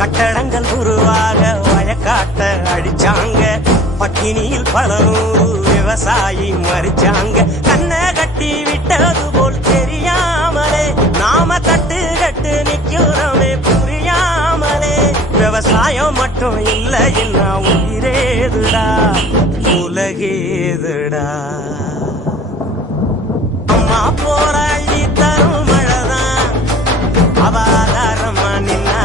கட்டடங்கள் உருவாக வயக்காட்ட அடிச்சாங்க. பட்டினியில் பல நூறு விவசாயி மறிச்சாங்க. கண்ணை கட்டி விட்டது போல் தெரியாமலே நாம தட்டு கட்டு நிக்கிறோமே புரியாமலே. விவசாயம் மட்டும் இல்ல என்ன உயிரேதுடா உலகேதுடா. அம்மா போராடி தரும் மழைதான் அவாதாரமா நின்னா